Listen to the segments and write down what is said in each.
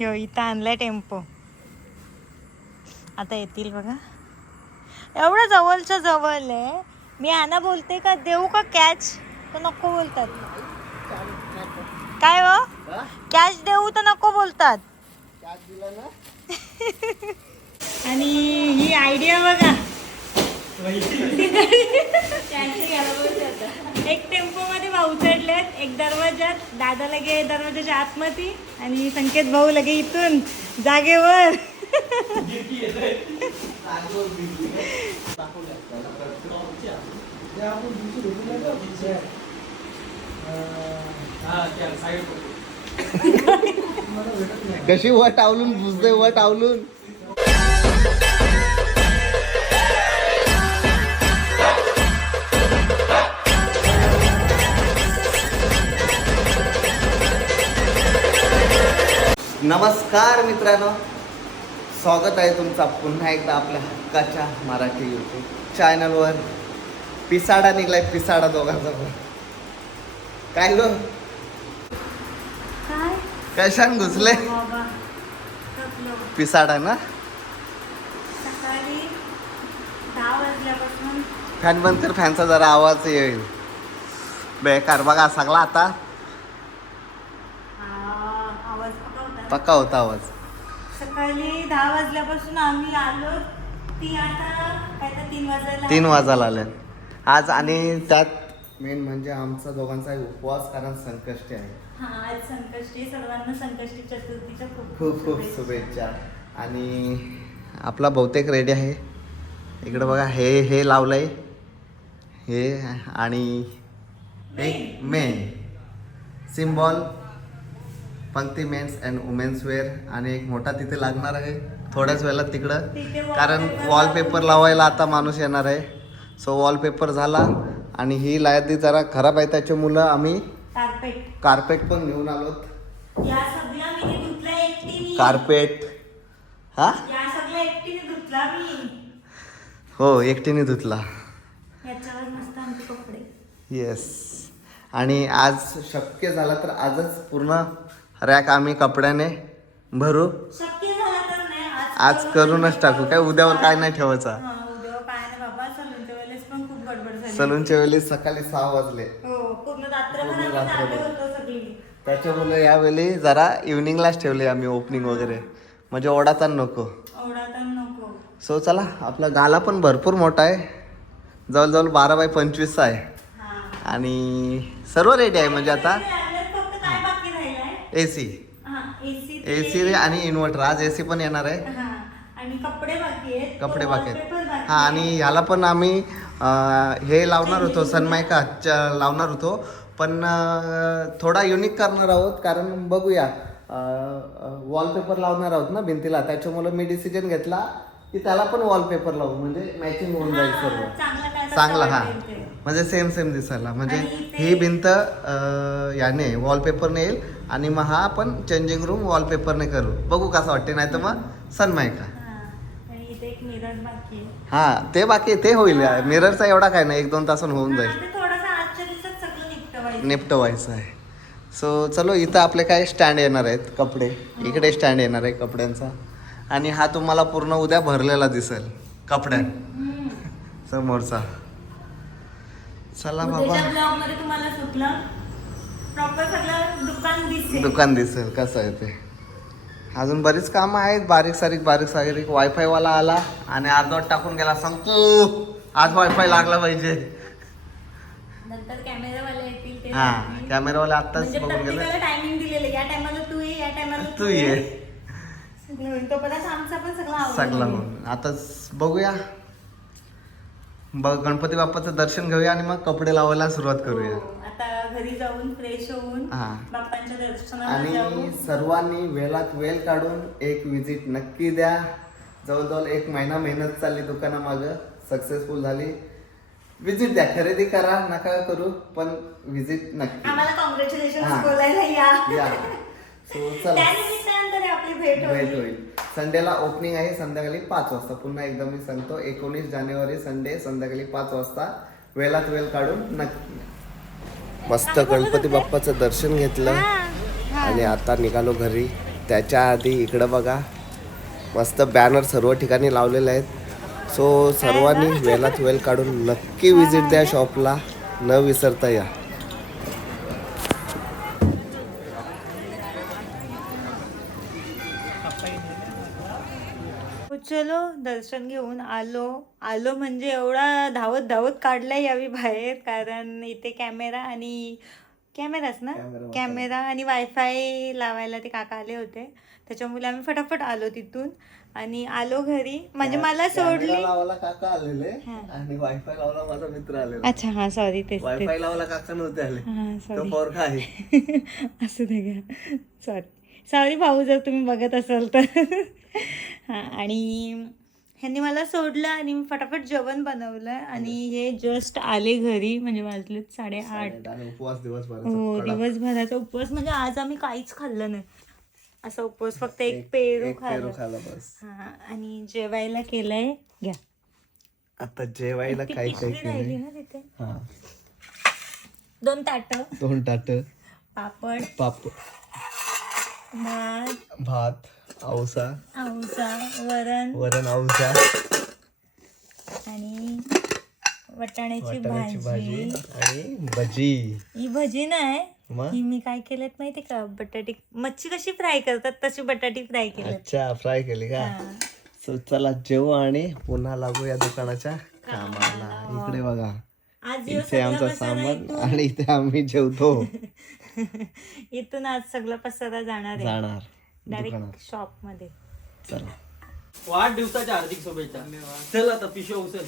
यो इथं आणलाय टेम्पो. आता येतील बघा. एवढं जवळच्या जवळ आहे. मी आना बोलते का देऊ का कॅच तर नको बोलतात. काय हो? कॅच देऊ तर नको बोलतात. आणि ही आयडिया बघा. एक टेम्पो मध्ये भाऊ चढलेत एक दरवाजात दादा लगे दरवाजाच्या आतमध्ये आणि संकेत भाऊ लगे इथून जागेवर. कशी वट आवलून बुजते वट आवलून? नमस्कार मित्रांनो. स्वागत आहे तुमचा पुन्हा एकदा आपल्या हक्काच्या मराठी यूट्यूब चॅनलवर पिसाडा निघलाय पिसाडा दोघांचा पण काय ग? काय? कशान घुसले. पिसाडा ना? फॅन बंद कर फॅनचा जरा आवाज येईल. बेकार बघा सगळा आता पक्का होता आवाज. सकाळी दहा वाजल्यापासून आम्ही आलो. ती आता काय तर तीन वाजायला तीन वाजायला आले आज आणि त्यात मेन म्हणजे आमचा दोघांचा एक उपवास कारण संकष्टी आहे. हा आज संकष्टी सर्वांना संकष्टी चतुर्थीच्या खूप खूप खूप शुभेच्छा. आणि आपला बहुतेक रेडी आहे. इकडे बघा हे हे लावलंय. हे आणि एक मेन सिम्बॉल पंक्ती मेन्स अँड वुमेन्स वेअर आणि एक मोठा तिथे लागणार आहे. थोड्याच वेळात तिकडं. कारण वॉलपेपर लावायला आता माणूस येणार आहे. सो वॉलपेपर झाला. आणि ही लायदी जरा खराब आहे. त्याच्यामुळं आम्ही कार्पेट कार्पेट पण घेऊन एकटीने कार्पेट हा हो एकटीने धुतला. येस आणि आज शक्य झाला तर आजच पूर्ण रॅक आम्ही कपड्याने भरू. शक्य झालं तर नाही आज करूनच टाकू. काय उद्यावर काय नाही ठेवायचा? हा, उद्या काय नाही बाबा सलूनच्या वेळेस पण खूप गडबड झाली. सलूनच्या वेळी सकाळी सहा वाजले. हो पूर्ण रात्रभर पूर्ण आम्ही रात्रभर. जागे होतो सगळी. त्याच्यामुळे यावेळी जरा इव्हनिंगलाच ठेवले आम्ही ओपनिंग वगैरे. म्हणजे ओढातान नको. एवढा तर नको. सो चला आपला गाला पण भरपूर मोठा आहे. जवळजवळ बारा बाय पंचवीसचा आहे. हा. आणि सर्व रेडी आहे म्हणजे आता लागल्यात फक्त काय बाकी राहिलंय A C AC A C आणि इन्व्हर्टर आज ए सी पण येणार आहे. आणि कपडे बाकी आहेत. कपडे बाकी आहेत. हा. आणि ह्याला पण आम्ही हे लावणार होतो सनमायका लावणार होतो. पण थोडा युनिक करणार आहोत कारण बघूया वॉलपेपर लावणार आहोत ना भिंतीला. त्याच्यामुळे मी डिसिजन घेतला की त्याला पण वॉलपेपर लावू. म्हणजे मॅचिंग होऊन जाईल सर्व. चांगला हा. म्हणजे सेम सेम दिसायला. म्हणजे ही भिंत याने वॉलपेपरने येईल. आणि मग हा आपण चेंजिंग रूम वॉलपेपरने करू. बघू कसं वाटते नाही तर मग सनमायका. हा हा ते बाकी ते होईल. मिररचा एवढा काय नाही एक दोन तासून होऊन हा, जाईल. निपटवायचं. आहे. सो चलो इथं आपले काय स्टँड येणार आहेत कपडे. इकडे स्टँड येणार आहे कपड्यांचा. आणि हा तुम्हाला पूर्ण उद्या भरलेला दिसेल कपड्यात हम्म. समोरचा. चला बाबा. तुम्हाला सुटलं. प्रॉपर सगळं दुकान दिसेल. दुकान दिसेल कसं आहे ते. अजून बरीच कामं आहेत. बारीक सारीक बारीक सारीक. वायफाय वाला आला आणि अर्धवट टाकून गेला. सांगतो आज वायफाय लागला पाहिजे. नंतर कॅमेरावाले येतील हा. कॅमेरावाले आत्ताच म्हणजे बघून गेले. प्रत्येकाला टायमिंग दिलेलं या टायमाला तू ये या टायमाला तू ये. सगळं आमचा पण सगळं आवरून सगळं होईल. होऊन. आता स- बघूया. बघ गणपती बाप्पाचं दर्शन घेऊया आणि मग कपडे लावायला सुरुवात करूया. हो. आता घरी जाऊन फ्रेश होऊन हा. बाप्पांच्या दर्शनाला जाऊ. आणि सर्वांनी वेळात वेळ काढून एक विजिट नक्की द्या. जवळजवळ एक महिना मेहनत चालली दुकानामागं. सक्सेसफुल झाली. विजिट द्या खरेदी करा नका करू पण विजिट नक्की. आम्हाला कॉंग्रॅच्युलेशन हा. बोलायला या. या. सो चला. आपली भेट भेट होईल. होईल संडेला ओपनिंग आहे संध्याकाळी पाच वाजता. पुन्हा एकदा मी सांगतो एकोणीस जानेवारी संडे संध्याकाळी पाच वाजता. वेळात वेळ काढून नक्की मस्त गणपती बाप्पाचं दर्शन घेतलं. आणि आता निघालो घरी. त्याच्या आधी इकडं बघा. मस्त बॅनर सर्व ठिकाणी लावलेले आहेत. सो सर्वांनी वेळात वेळ काढून नक्की विजिट द्या शॉपला न विसरता या. दर्शन घेऊन आलो. आलो म्हणजे एवढा धावत धावत काढलाय यावी बाहेर कारण इथे कॅमेरा आणि कॅमेराच ना? कॅमेरा आणि वायफाय लावायला ते काका आले होते. त्याच्यामुळे आम्ही फटाफट आलो तिथून आणि आलो घरी. म्हणजे मला सोडली. लावायला काका आलेले. आणि वायफाय लावला माझा मित्र आलेला. अच्छा हा सॉरी तेच तेच. वायफाय लावायला काका नव्हते आले. तो असू दे घ्या सॉरी सॉरी भाऊ जर तुम्ही बघत असाल तर. हां आणि ह्यांनी मला सोडलं आणि मी फटाफट जेवण बनवलं आणि हे जस्ट आले घरी. म्हणजे वाजलेत साडेआठ उपवास दिवस हो दिवसभराचा उपवास. म्हणजे आज आम्ही काहीच खाल्लं नाही. असा उपवास फक्त एक पेरू खाल्लं. हा आणि जेवायला केलंय. घ्या. आता जेवायला काय काय राहिली केलं ना तिथे. दोन ताटं. दोन ताट. पापड. पाप भात. भात. औसा. आवसा वरण. वरण औसा. आणि वाटाण्याची वाटाण्याची भाजी. भाजी आणि भजी. ही भजी नाही. मग? ही मी काय केलेत माहिती का? बटाटी. मच्छी कशी फ्राय करतात तशी बटाटी फ्राय केलेत. अच्छा फ्राय केली का? हा. सो चला जेवू आणि पुन्हा लागू या दुकानाच्या कामाला. इकडे बघा. आज इथे आमचा सामान आणि इथे आम्ही जेवतो. इथून- इथून आज सगळा पसारा जाणार आहे. जाणार. डायरेक्ट शॉपमध्ये चला. वाढदिवसाच्या हार्दिक शुभेच्छा. चल आता पिशव उचल.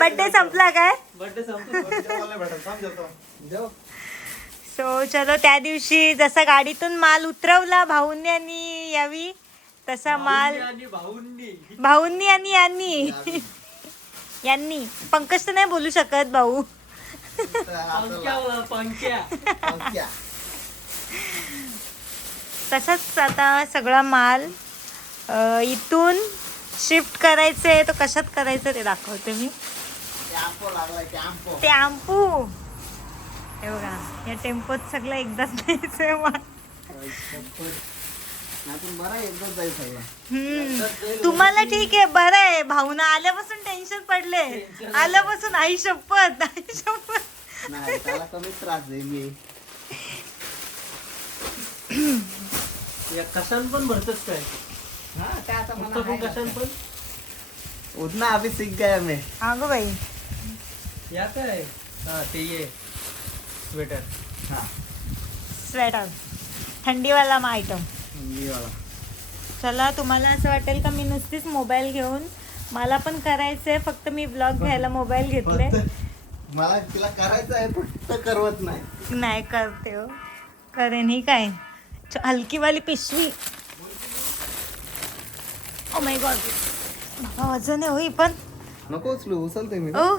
बड्डे संपला काय? जेव. सो चलो त्या दिवशी जसा गाडीतून माल उतरवला भाऊंनी आणि यावी तसा माल आणि भाऊंनी. भाऊंनी आणि यांनी. यांनी. पंकज तर नाही बोलू शकत भाऊ. पंख्या तसंच आता सगळा माल इथून शिफ्ट करायचं आहे तो कशात करायचं ते दाखवते मी. टेम्पो हे बघा या टेम्पोत सगळं एकदाच न्यायचंय माल. हम्म. तुम्हाला ठीक आहे बरं आहे. भाऊना आल्यापासून टेन्शन पडले. आल्यापासून आई शपथ आई शपथ. त्रास या कशान पण भरतच काय? हा ते आता फक्त पण कशान पण? उतना अभी सीख गया मैं अगो बाई. या काय? हा ते ये. स्वेटर. हा. स्वेटर. थंडीवाला मग आयटम मी वाला चला तुम्हाला असं वाटेल का मी नुसतीच मोबाईल घेऊन? मला पण करायचंय फक्त मी ब्लॉग घ्यायला मोबाईल घेतले फक्त मला तिला करायचं आहे फक्त करवत नाही. नाही करते हो. करेन ही काय? हलकीवाली पिशवी. ओ माय गॉड वजन आहे होई पण. नको उचलू उचलते मी. ओ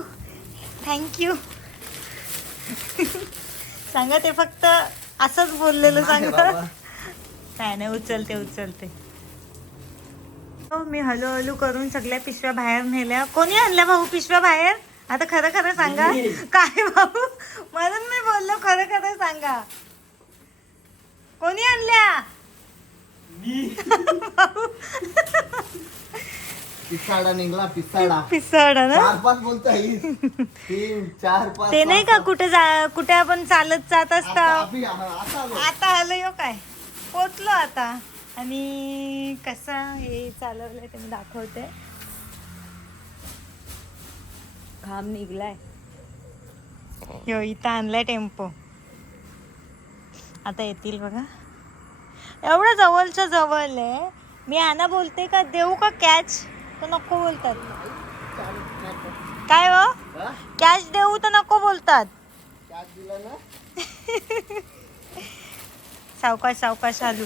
थँक्यू सांगा ते फक्त असंच बोललेलं सांगा. बाबा. काय नाही उचलते उचलते. हो मी हळू हळू करून सगळ्या पिशव्या बाहेर नेल्या. कोणी आणल्या भाऊ पिशव्या बाहेर? आता खरं खरं सांगा. काय भाऊ? म्हणून मी बोललो खरं खरं सांगा. कोणी आणल्या? पिसाडा निघला पिसाडा. पिसड ना? चार पाच बोलतो तीन चार पाच ते नाही का कुठे जा कुठे आपण चालत जात असता. आता आलो यो काय? पोचलो आता. आणि कसा हे चालवलंय ते मी दाखवते. घाम निघलाय. यो इथं आणलाय टेम्पो. आता येतील बघा. एवढं जवळच्या जवळ आहे. मी आना बोलते का देऊ का कॅच तर नको बोलतात. काय हो? व कॅच देऊ तर नको बोलतात. सावकाश सावकाश आलू.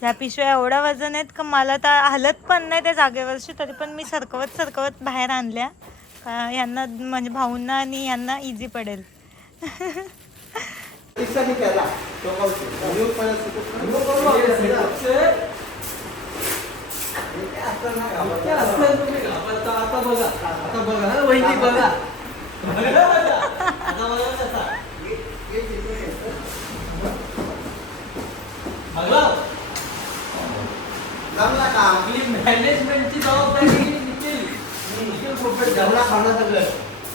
ह्या पिशव्या एवढ्या वजन आहेत का मला तर हलत पण नाही त्या जागेवरशी तरी पण मी सरकवत सरकवत बाहेर आणल्या. का यांना म्हणजे भाऊंना आणि यांना इझी पडेल. रिक्षा नाही केला. आता बघा आता बघा हा, वहिनी बघा आता बघा कसा. जमला का आपली मॅनेजमेंटची जबाबदारी निखिल निखिल पोपट जमला खाणं सगळं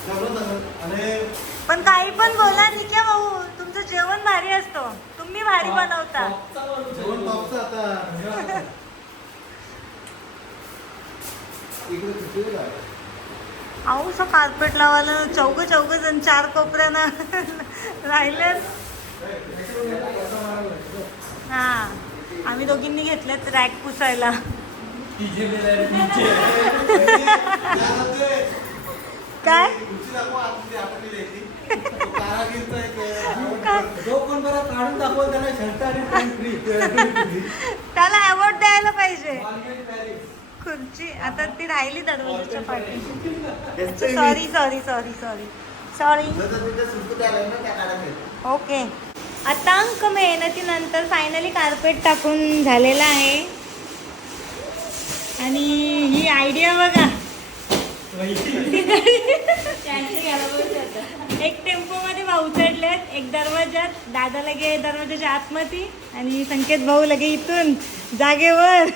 जमलं अरे पण काही पण बोला निक्या भाऊ तुमचं जेवण भारी असतो. तुम्ही भारी बनवता. जेवण आता. इकडे किती? अहो सो कार्पेट लावायला चौघ चौघ जण चार कोपऱ्यानं राहिले हा आम्ही दोघींनी घेतल्यात रॅक पुसायला. काय? त्याला अवॉर्ड द्यायला पाहिजे. खुर्ची आता ती राहिली दरवाजाच्या पाठी. Sorry sorry sorry sorry sorry. Okay अतांक मेहनतीनंतर फायनली कार्पेट टाकून झालेलं आहे. आणि ही आयडिया बघा. एक टेम्पो मध्ये भाऊ चढलेत एक दरवाजात दादा लगे दरवाजाच्या आतमध्ये आणि संकेत भाऊ लगे इथून जागेवर.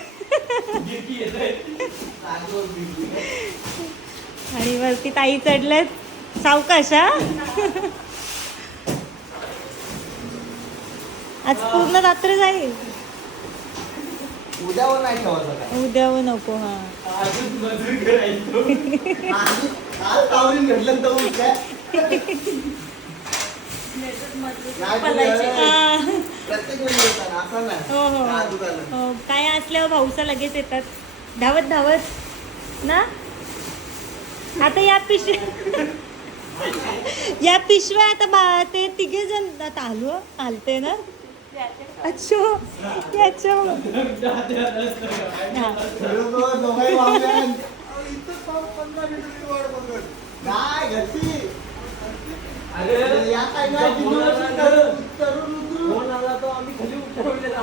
आणि वरती ताई चढलेत सावकाश हा? आज पूर्ण रात्र जाईल. उद्यावर नाही ठेवायचं काय? उद्या नको हा. काय? असल्यावर भाऊसा लगेच येतात. धावत धावत. ना? आता या पिशव्या या पिशव्या आता बा ते तिघे जण आता आलो आलते ना. अच्छा याच्या हा. काय घरची? या काय तरुण-. फोन आला तो आम्ही खाली उठवलेला?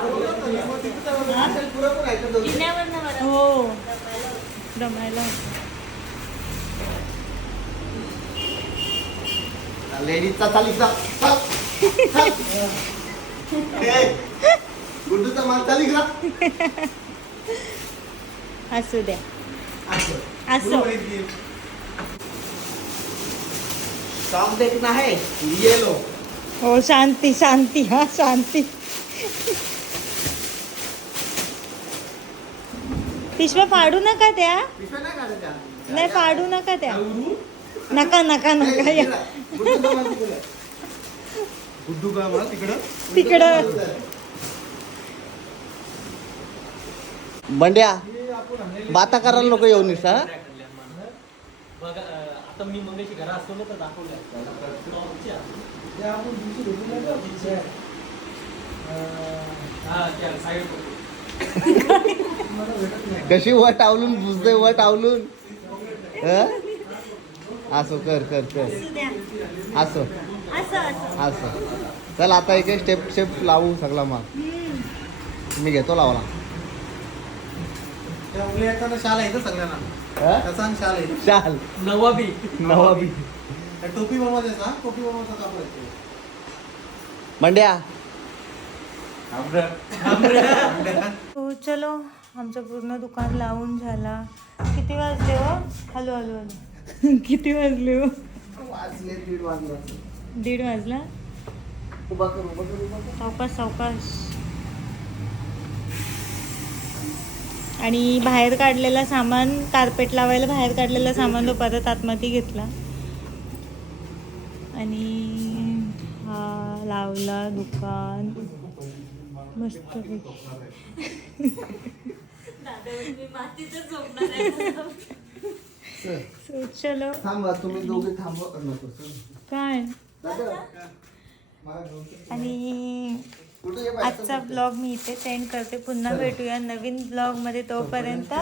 हो दमायला लेडीजचा चालीसा चल, चल. ए, गुड्डूचा माल चालीसा असू द्या. असं. सॉन्ग देखना है ये लो हो शांती शांती हा शांती. पिशव्या फाडू नका त्या. नाही फाडू नका त्या. नका नका नका या. का मला तिकडं तिकडं. बंड्या बाता करायला नको येऊ निसा बघा अं, आता मी मंगेशी घरा असतो ना तर दाखवलं हा त्या साईड कशी वट आवलून बुजते वट आवलून? हं? असो कर कर कर. असू. असो चल आता एक स्टेप स्टेप लावू सगळा मग. मी घेतो लावला. शाल आहे ना सगळ्यांना? हं? शाल आहे? चाल नवाबी नवाबी टोपी बनवायचा टोपी बनवायचा कापड आहे ते. बंड्या हो चलो. आमचं पूर्ण दुकान लावून झाला. किती वाजले हो? हॅलो हॅलो हॅलो किती वाजले हो वाजले? दीड वाजला. दीड वाजला. सावकाश सावकाश. आणि बाहेर काढलेला सामान कार्पेट लावायला बाहेर काढलेला सामान तो परत आतमध्ये घेतला. आणि हा लावला दुकान. मस्त चलो. थांबा तुम्ही दोघे थांबा. काय? आणि? आजचा ब्लॉग मी इथे सेंड करते. पुन्हा भेटूया नवीन ब्लॉगमध्ये तोपर्यंत.